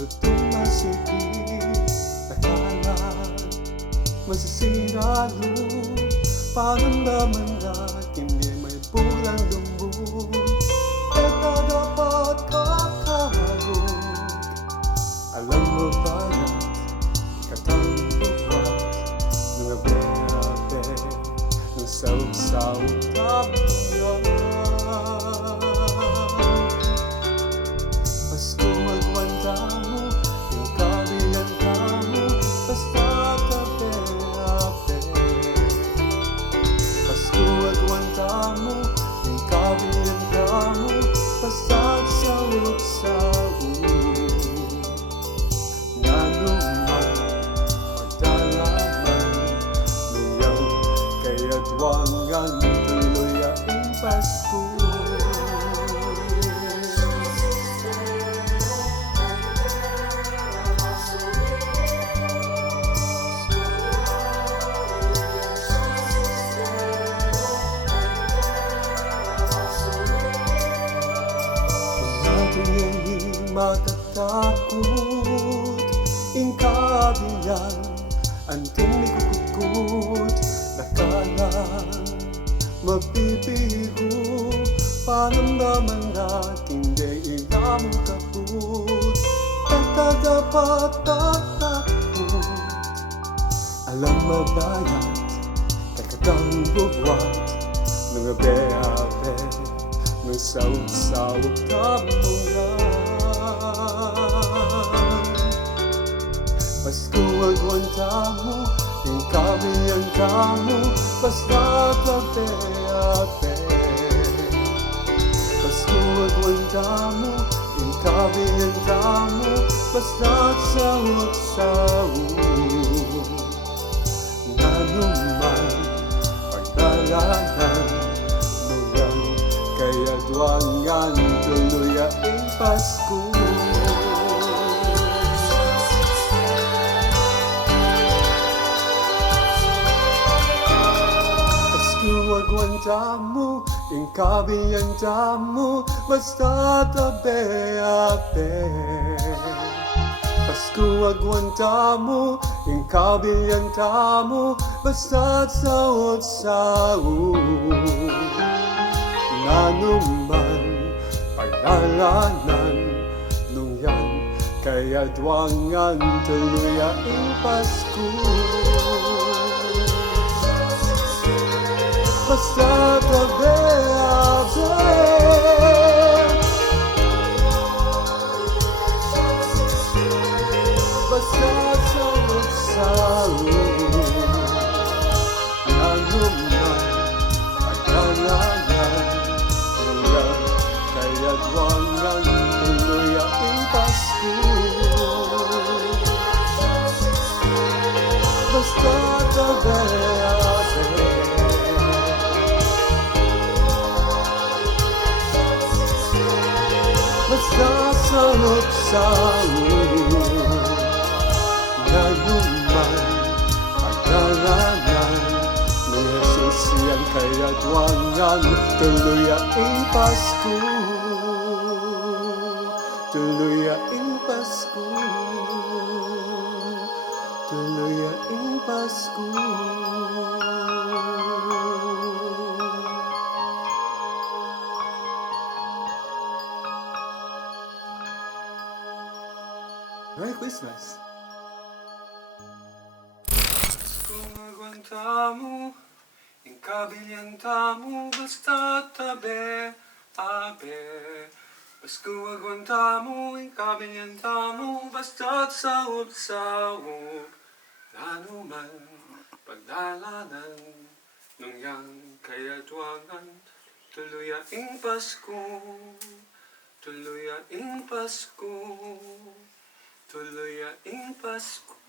Tutong masikip, takalan, masisiralo, paramdaman at hindi may pulang lumbog. Ito dapat kakaharog. Alam mo baya't ikatang buwan ng abe-abe ng sawag-sawag tabuyan. Pasko magwanda mo, yung kabilang Tamu, basta't abe-abe. Pasko magwanda mo, yung kabilang Tamu, basta't sawag-sawag. Agyuan, tuloy ang Pasko. Natin hindi matatakot, ingkabilan, anting may kukukut. Nakalang mabibigo, paramdaman at hindi ilamang kaput. At dapat tatakot. Alam mo baya't kakatang buwan ng abe-abe ng sawag-sawag tabunan. Pasko Agyuan Tamu, yung kabilang Tamu, basta't abe-abe. Pasko Agyuan Tamu, yung kabilang Tamu, basta't sawag-sawag. Nanuman pagdalanan nuyan, kay Agyuan tuloy ang Pasko. Agyuan Tamu, yung kabilang Tamu, basta't abe-abe. Pasko Agyuan Tamu, yung kabilang Tamu, basta't sawag-sawag. Nanuman paglalanan nung yan, kay Agyuan tuloy ang Pasko. Basta't abe-abe. Basta't sawag-sawag. Nanuman pagdalanan nuyan, kay Agyuan tuloy ang Pasko. Basta't abe-abe. Basta't sawag-sawag. Nanuman pagdalanan ng Jesus yan, kay Agyuan tuloy ang Pasko. Tuloy ang Pasko. Tuloy ang Pasko. Merry Christmas! Pasko Agyuan Tamu, yung kabilang Tamu, basta't abe-abe. Pasko Agyuan Tamu, yung kabilang Tamu, basta't sawag-sawag. Nanuman pagdalanan nung yan, kay Agyuan tuloy ang Pasko. Tuloy ang Pasko. Tuloy ang Pasko.